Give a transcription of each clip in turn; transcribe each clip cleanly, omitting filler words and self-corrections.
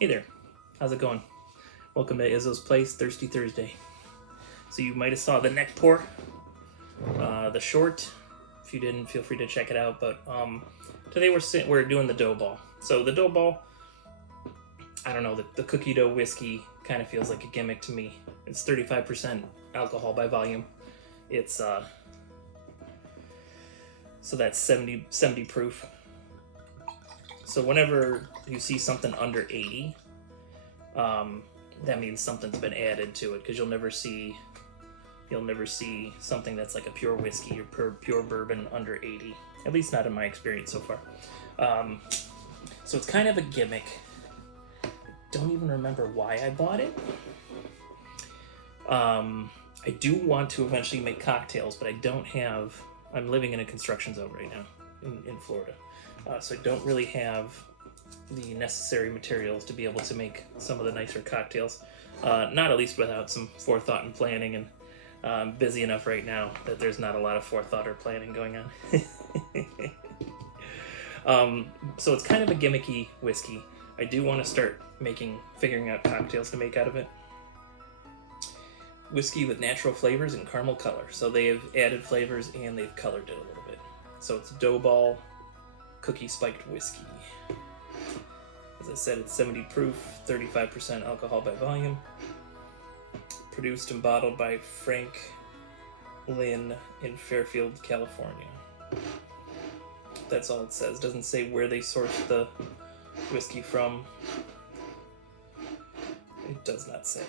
Hey there, how's it going? Welcome to Izzo's Place, Thirsty Thursday. So you might have saw the neck pour, the short. If you didn't, feel free to check it out. But today we're doing the dough ball. So the dough ball, I don't know, the cookie dough whiskey kind of feels like a gimmick to me. It's 35% alcohol by volume. It's so that's 70 proof. So whenever you see something under 80, that means something's been added to it, because you'll never see something that's like a pure whiskey or pure bourbon under 80, at least not in my experience so far. So it's kind of a gimmick. Don't even remember why I bought it. I do want to eventually make cocktails, but I'm living in a construction zone right now in Florida, so I don't really have the necessary materials to be able to make some of the nicer cocktails. Not at least without some forethought and planning, and I'm busy enough right now that there's not a lot of forethought or planning going on. So it's kind of a gimmicky whiskey. I do want to start figuring out cocktails to make out of it. Whiskey with natural flavors and caramel color. So they have added flavors and they've colored it a little bit. So it's dough ball cookie spiked whiskey. As I said, it's 70 proof, 35% alcohol by volume. Produced and bottled by Frank Lynn in Fairfield, California. That's all it says. Doesn't say where they sourced the whiskey from. It does not say.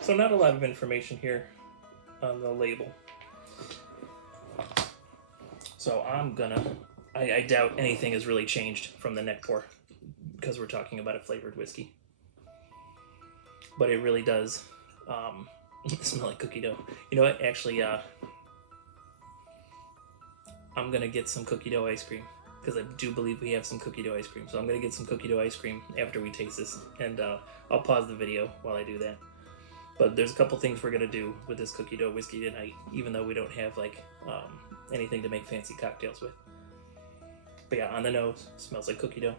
So not a lot of information here on the label. So I doubt anything has really changed from the neck pour, because we're talking about a flavored whiskey. But it really does smell like cookie dough. You know what? Actually, I'm going to get some cookie dough ice cream, because I do believe we have some cookie dough ice cream. So I'm going to get some cookie dough ice cream after we taste this, and I'll pause the video while I do that. But there's a couple things we're going to do with this cookie dough whiskey tonight, even though we don't have anything to make fancy cocktails with. But yeah, on the nose, smells like cookie dough.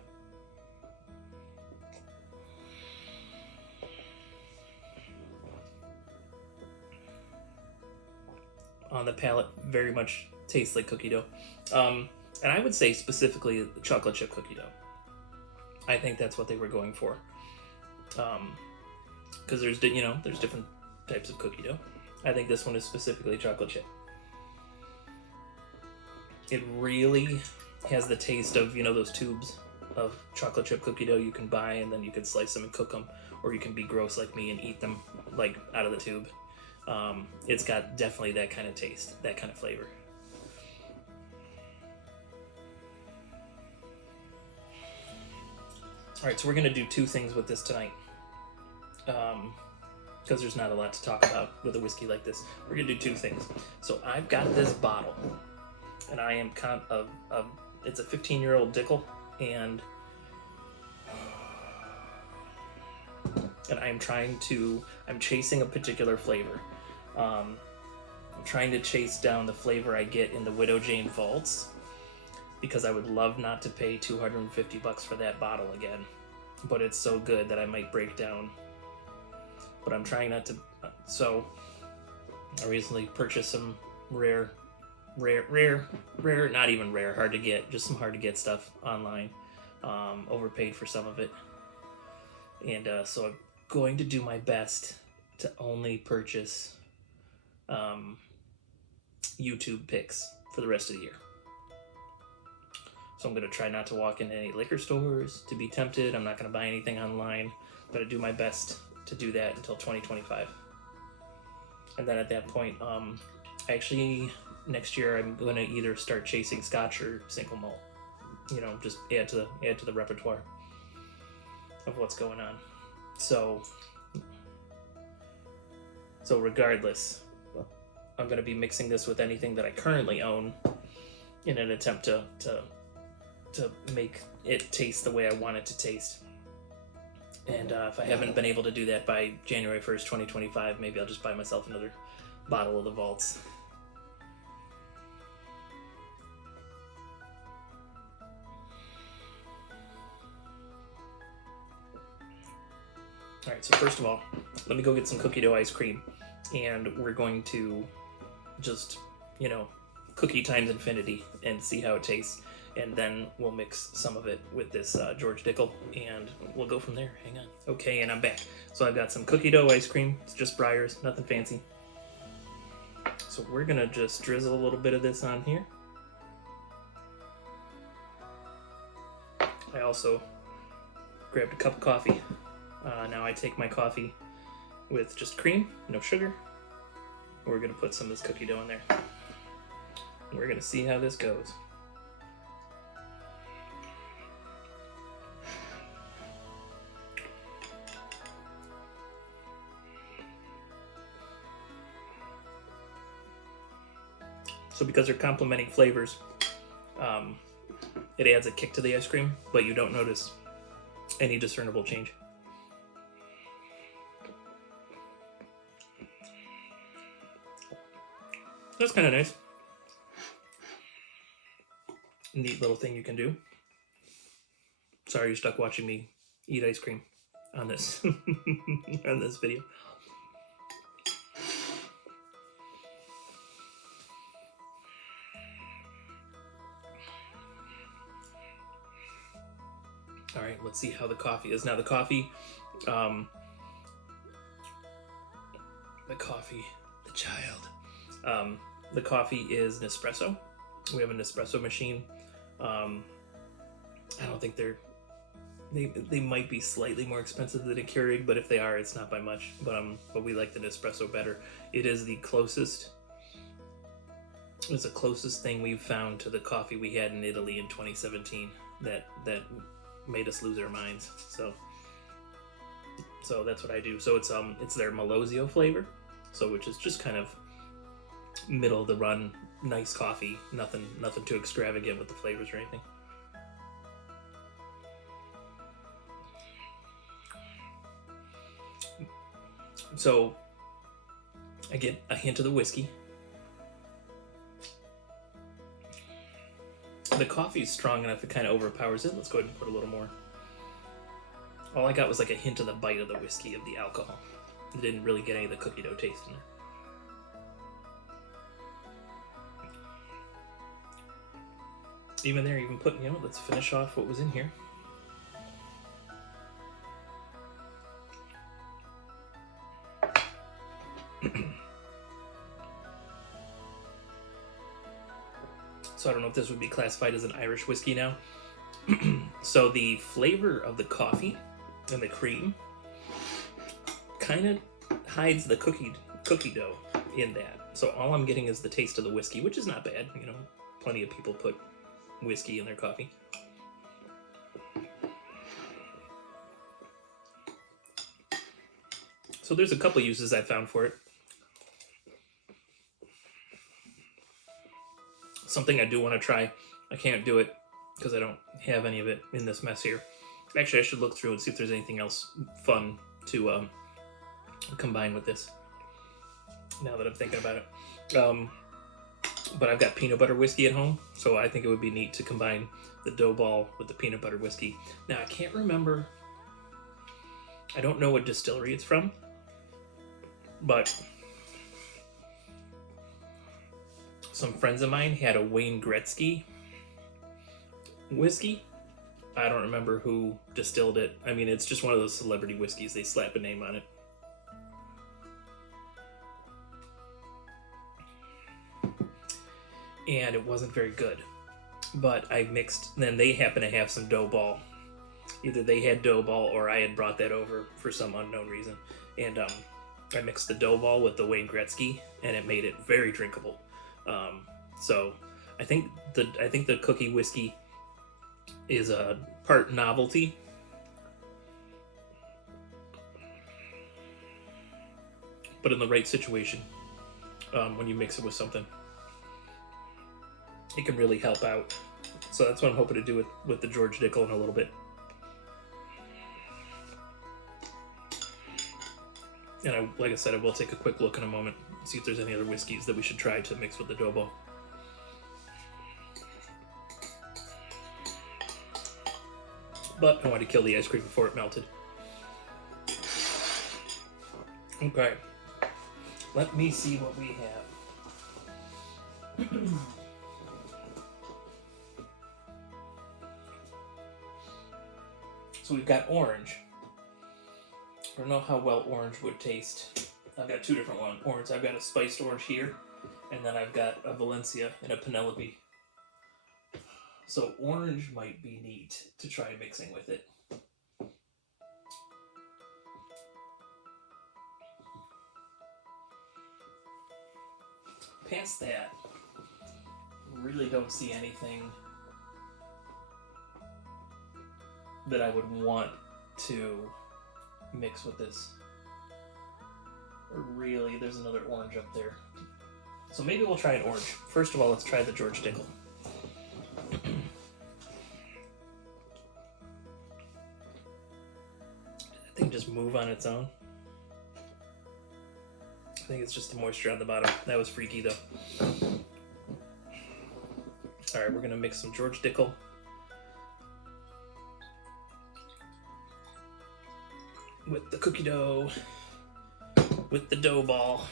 On the palate, very much tastes like cookie dough. And I would say specifically chocolate chip cookie dough. I think that's what they were going for. Because there's different types of cookie dough. I think this one is specifically chocolate chip. It really has the taste of, those tubes of chocolate chip cookie dough you can buy, and then you can slice them and cook them, or you can be gross like me and eat them like out of the tube. It's got definitely that kind of taste, that kind of flavor. All right, so we're gonna do two things with this tonight, because there's not a lot to talk about with a whiskey like this. We're gonna do two things. So I've got this bottle, and I am it's a 15-year-old Dickel, and I'm chasing a particular flavor. I'm trying to chase down the flavor I get in the Widow Jane Vaults, because I would love not to pay $250 for that bottle again, but it's so good that I might break down. But I'm trying not to. So I recently purchased some rare, not even rare, hard to get, just some hard to get stuff online. Overpaid for some of it, and so I'm going to do my best to only purchase YouTube picks for the rest of the year. So I'm going to try not to walk into any liquor stores to be tempted. I'm not going to buy anything online. I'm going to do my best to do that until 2025. And then at that point, next year I'm going to either start chasing Scotch or single malt. Just add to the repertoire of what's going on. So regardless, I'm going to be mixing this with anything that I currently own in an attempt to make it taste the way I want it to taste. And if I haven't been able to do that by January 1st, 2025, maybe I'll just buy myself another bottle of the Vaults. All right, so first of all, let me go get some cookie dough ice cream, and we're going to just, cookie times infinity and see how it tastes. And then we'll mix some of it with this George Dickel, and we'll go from there. Hang on. Okay, and I'm back. So I've got some cookie dough ice cream. It's just Breyers, nothing fancy. So we're gonna just drizzle a little bit of this on here. I also grabbed a cup of coffee. Now I take my coffee with just cream, no sugar. We're gonna put some of this cookie dough in there. We're gonna see how this goes. So because they're complementing flavors, it adds a kick to the ice cream, but you don't notice any discernible change. That's kind of nice. Neat little thing you can do. Sorry you're stuck watching me eat ice cream on this on this video. All right, let's see how the coffee is. Now the coffee, the child. The coffee is Nespresso. We have a Nespresso machine. I don't think they might be slightly more expensive than a Keurig, but if they are, it's not by much. But we like the Nespresso better. It is the closest. It's the closest thing we've found to the coffee we had in Italy in 2017 that made us lose our minds. So that's what I do. So it's their Malozio flavor, so which is just kind of middle of the run, nice coffee, nothing too extravagant with the flavors or anything. So I get a hint of the whiskey. The coffee is strong enough it kind of overpowers it. Let's go ahead and put a little more. All I got was like a hint of the bite of the whiskey, of the alcohol. I didn't really get any of the cookie dough taste in there. Even there, even put, let's finish off what was in here. So I don't know if this would be classified as an Irish whiskey now. So the flavor of the coffee and the cream kind of hides the cookie dough in that. So all I'm getting is the taste of the whiskey, which is not bad. Plenty of people put whiskey in their coffee. So there's a couple uses I found for it. Something I do want to try. I can't do it because I don't have any of it in this mess here. Actually, I should look through and see if there's anything else fun to combine with this, now that I'm thinking about it. But I've got peanut butter whiskey at home, so I think it would be neat to combine the dough ball with the peanut butter whiskey. Now, I can't remember. I don't know what distillery it's from, but some friends of mine had a Wayne Gretzky whiskey. I don't remember who distilled it. I mean, it's just one of those celebrity whiskeys. They slap a name on it. And it wasn't very good. But I mixed, then they happen to have some dough ball. Either they had dough ball or I had brought that over for some unknown reason. And I mixed the dough ball with the Wayne Gretzky, and it made it very drinkable. So I think the cookie whiskey is a part novelty, but in the right situation, when you mix it with something, it can really help out. So that's what I'm hoping to do with the George Dickel in a little bit. And like I said, I will take a quick look in a moment, see if there's any other whiskeys that we should try to mix with the dough ball. But I wanted to kill the ice cream before it melted. Okay. Let me see what we have. So we've got orange. I don't know how well orange would taste. I've got two different orange. I've got a spiced orange here, and then I've got a Valencia and a Penelope. So orange might be neat to try mixing with it. Past that, really don't see anything that I would want to mix with this. Really, there's another orange up there. So maybe we'll try an orange. First of all, let's try the George Dickel. That thing just move on its own. I think it's just the moisture on the bottom. That was freaky though. Alright, we're gonna mix some George Dickel. With the cookie dough. With the dough ball.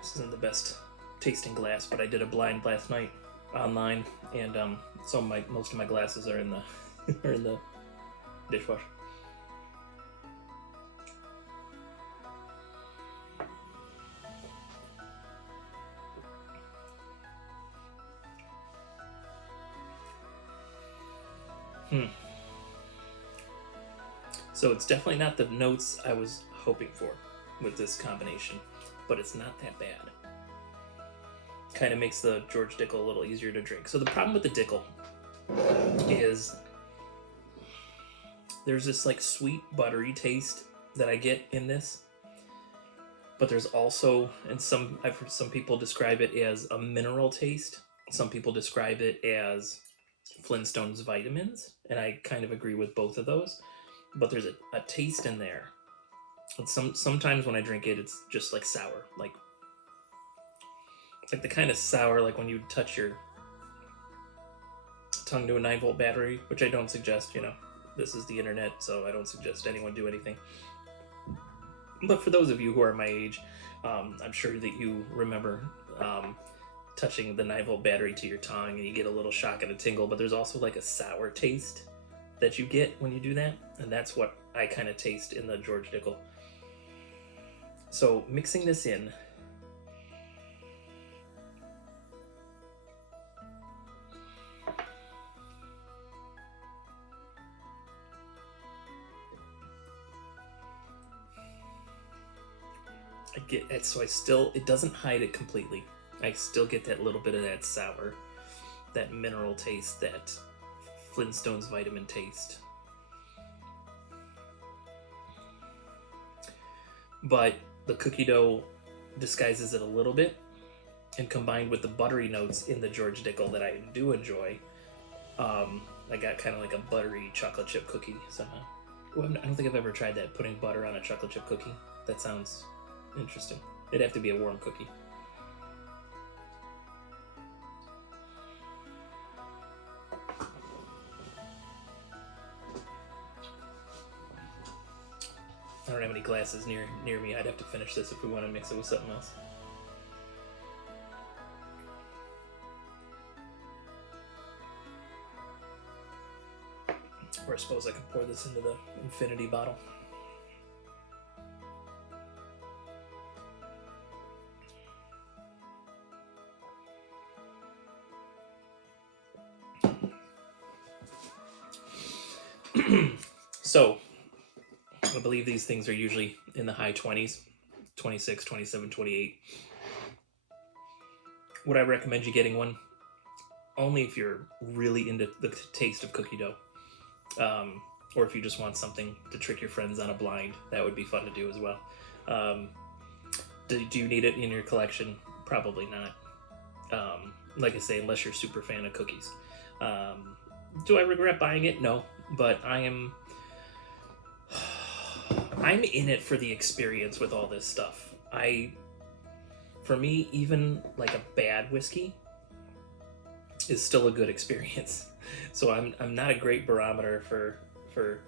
This isn't the best tasting glass, but I did a blind last night online, and most of my glasses are in the are in the dishwasher. So it's definitely not the notes I was hoping for with this combination, but it's not that bad. Kind of makes the George Dickel a little easier to drink. So the problem with the Dickel is there's this like sweet buttery taste that I get in this, but there's also, and I've heard some people describe it as a mineral taste. Some people describe it as Flintstones vitamins, and I kind of agree with both of those. But there's a taste in there. And sometimes when I drink it, it's just like sour, like the kind of sour like when you touch your tongue to a 9-volt battery, which I don't suggest. You know, this is the internet, so I don't suggest anyone do anything. But for those of you who are my age, I'm sure that you remember touching the 9-volt battery to your tongue, and you get a little shock and a tingle. But there's also like a sour taste that you get when you do that, and that's what I kind of taste in the George Dickel. So mixing this in, I get it. So it doesn't hide it completely. I still get that little bit of that sour, that mineral taste, that Flintstones vitamin taste. But the cookie dough disguises it a little bit, and combined with the buttery notes in the George Dickel that I do enjoy, I got kind of like a buttery chocolate chip cookie somehow. Ooh, I don't think I've ever tried that, putting butter on a chocolate chip cookie. That sounds interesting. It'd have to be a warm cookie. I don't have any glasses near me. I'd have to finish this if we want to mix it with something else. Or I suppose I could pour this into the infinity bottle. So, I believe these things are usually in the high 20s, 26, 27, 28. Would I recommend you getting one? Only if you're really into the taste of cookie dough. Or if you just want something to trick your friends on a blind. That would be fun to do as well. Do you need it in your collection? Probably not. like I say, unless you're a super fan of cookies. Do I regret buying it? No, but I'm in it for the experience with all this stuff. For me, even like a bad whiskey is still a good experience. So I'm not a great barometer for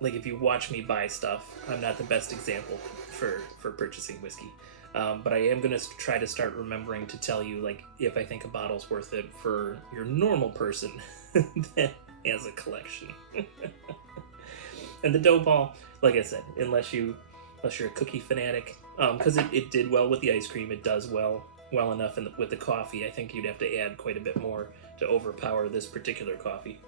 like, if you watch me buy stuff, I'm not the best example for purchasing whiskey. But I am going to try to start remembering to tell you, like, if I think a bottle's worth it for your normal person that has a collection. And the dough ball, like I said, unless you're a cookie fanatic, because it did well with the ice cream, it does well enough with the coffee. I think you'd have to add quite a bit more to overpower this particular coffee.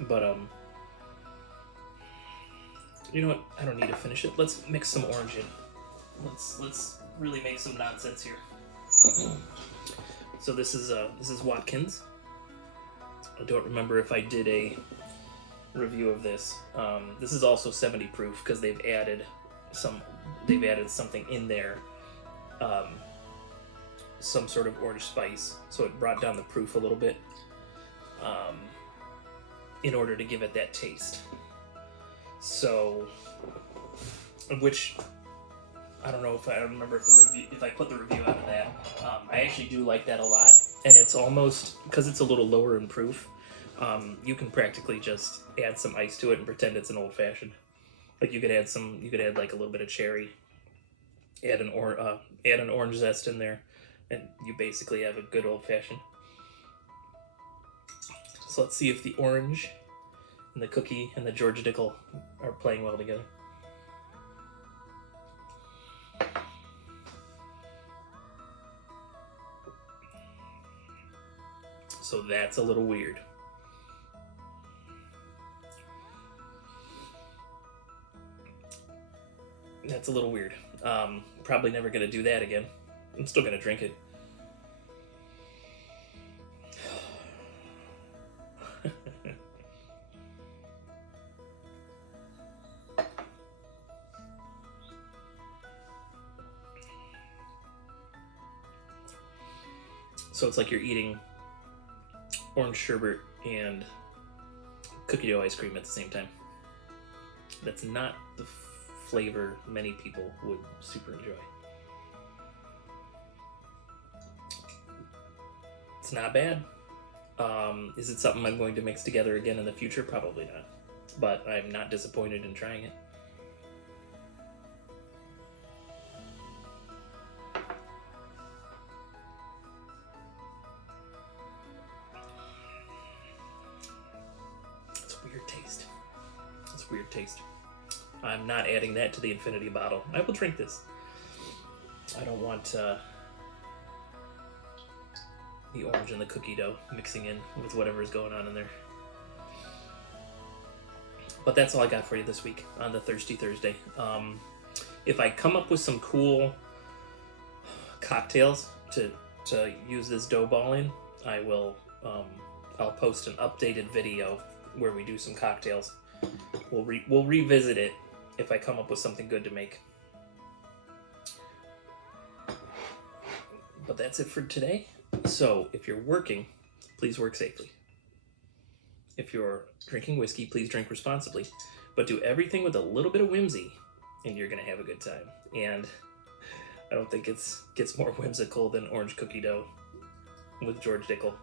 But you know what? I don't need to finish it. Let's mix some orange in. Let's really make some nonsense here. So this is Watkins. I don't remember if I did a review of this. This is also 70 proof because they've added something in there, some sort of orange spice, so it brought down the proof a little bit, in order to give it that taste. So, which I don't know if I remember if I put the review out of that. I actually do like that a lot, and it's almost, because it's a little lower in proof, you can practically just add some ice to it and pretend it's an old fashioned. Like you could add like a little bit of cherry, add an orange zest in there, and you basically have a good old fashioned. So let's see if the orange and the cookie and the George Dickel are playing well together. So that's a little weird. That's a little weird. Probably never gonna do that again. I'm still gonna drink it. So it's like you're eating orange sherbet and cookie dough ice cream at the same time. That's not the flavor many people would super enjoy. It's not bad. Is it something I'm going to mix together again in the future? Probably not. But I'm not disappointed in trying it. Weird taste. I'm not adding that to the infinity bottle. I will drink this. I don't want the orange and the cookie dough mixing in with whatever is going on in there. But that's all I got for you this week on the Thirsty Thursday. If I come up with some cool cocktails to use this dough ball in, I will. I'll post an updated video where we do some cocktails. We'll revisit it if I come up with something good to make. But that's it for today. So if you're working, please work safely. If you're drinking whiskey, please drink responsibly. But do everything with a little bit of whimsy, and you're going to have a good time. And I don't think it gets more whimsical than orange cookie dough with George Dickel.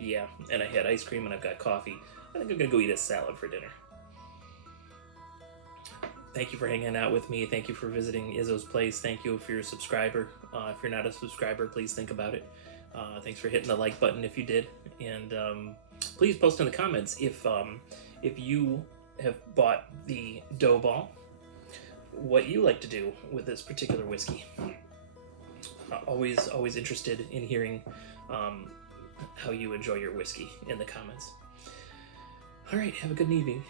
Yeah, and I had ice cream and I've got coffee. I think I'm going to go eat a salad for dinner. Thank you for hanging out with me. Thank you for visiting Izzo's place. Thank you if you're a subscriber. If you're not a subscriber, please think about it. Thanks for hitting the like button if you did. And please post in the comments if you have bought the dough ball, what you like to do with this particular whiskey. Always interested in hearing how you enjoy your whiskey in the comments. All right, have a good evening.